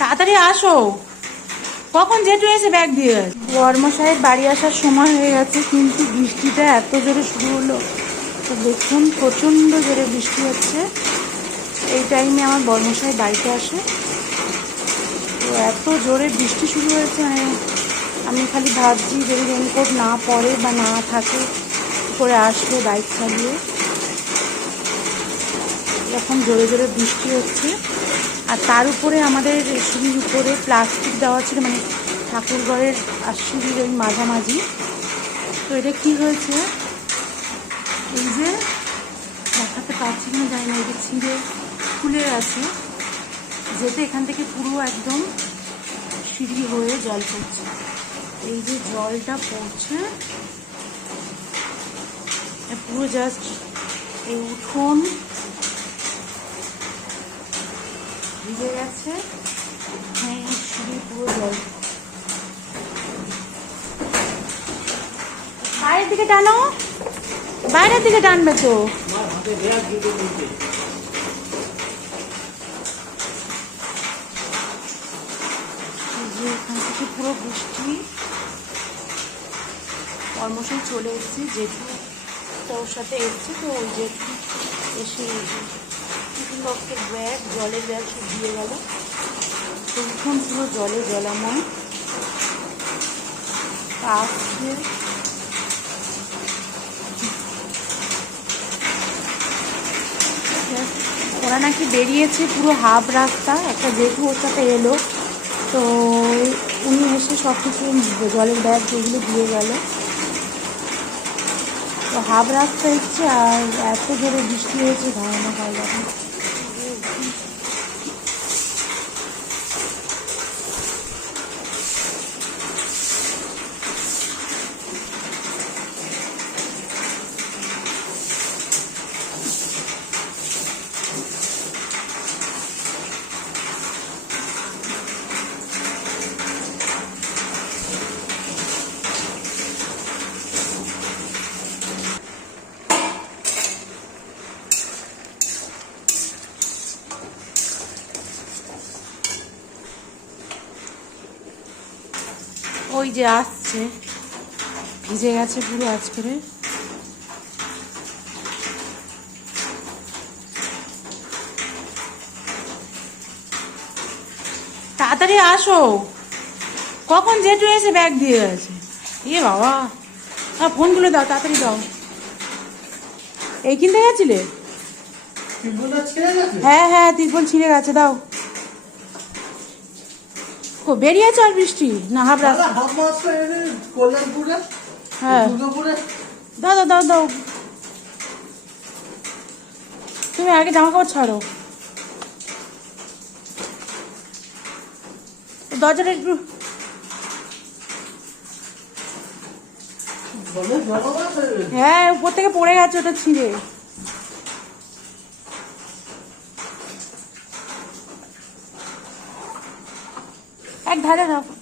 তাড়াতাড়ি আসো, কখন জেঠু এসে ব্যাগ দিয়ে? বর্মশাইয়ের বাড়ি আসার সময় হয়ে গেছে, কিন্তু বৃষ্টিটা এত জোরে শুরু হলো। তো দেখুন প্রচণ্ড জোরে বৃষ্টি হচ্ছে। এই টাইমে আমার বর্মশাই বাড়িতে আসে, তো এত জোরে বৃষ্টি শুরু হয়েছে, মানে আমি খালি ভাবছি যদি রেনকোট না পরে বা না থাকে করে আসবে বাইক চালিয়ে। এখন জোরে জোরে বৃষ্টি হচ্ছে, আর তার উপরে আমাদের সিঁড়ির উপরে প্লাস্টিক দেওয়া ছিল, মানে ঠাকুরঘরের আর সিঁড়ির ওই মাঝামাঝি। তো এটা কী হয়েছে, এই যে দেখাতে পারছি না, জানি না, এই যে ছিঁড়ে খুলে আছে, যেতে এখান থেকে পুরো একদম সিঁড়ি হয়ে জল পড়ছে। এই যে জলটা পড়ছে পুরো জাস্ট এই উঠোন ভিজে গেছে, সিঁড়ি পুরো জল। বাইরের দিকে টানো, বাইরের দিকে টানবে তো। এখান থেকে পুরো বৃষ্টি। কর্মশাই চলে এসেছে, জেঠু তোর সাথে এসছে, তো ওই জেঠু এসে টিফিন বক্সের ব্যাগ, জলের ব্যাগ সব দিয়ে গেল। তো উঠোন পুরো জলে জলাময়। আসছে ওরা নাকি বেরিয়েছে পুরো হাফ রাস্তা, একটা জেঠু ওর সাথে এলো, তো উনি এসে সব কিছু জলের ব্যাগ যেগুলো দিয়ে গেল। তো হাফ রাস্তা এসছে, আর এত জোরে বৃষ্টি হয়েছে ধারণা করা যাবে। ওই যে আসছে, ভিজে গেছে পুরো আজকে। তাড়াতাড়ি আসো, কখন জেঠু এসে ব্যাগ দিয়ে গেছে? এ বাবা, ফোনগুলো দাও, তাড়াতাড়ি দাও। এই কিনতে গেছিলে? হ্যাঁ হ্যাঁ, তিরপল ছিঁড়ে গেছে, দাও। বেরিয়েছে আর বৃষ্টি না হাফ রাস্তা। হ্যাঁ দাও দাও দাও দাও, তুমি আগে জামা কাপড় ছাড়ো, দরজাটা একটু। হ্যাঁ উপর থেকে পড়ে গেছে ওটা ছিঁড়ে। এক ধারে রাখো।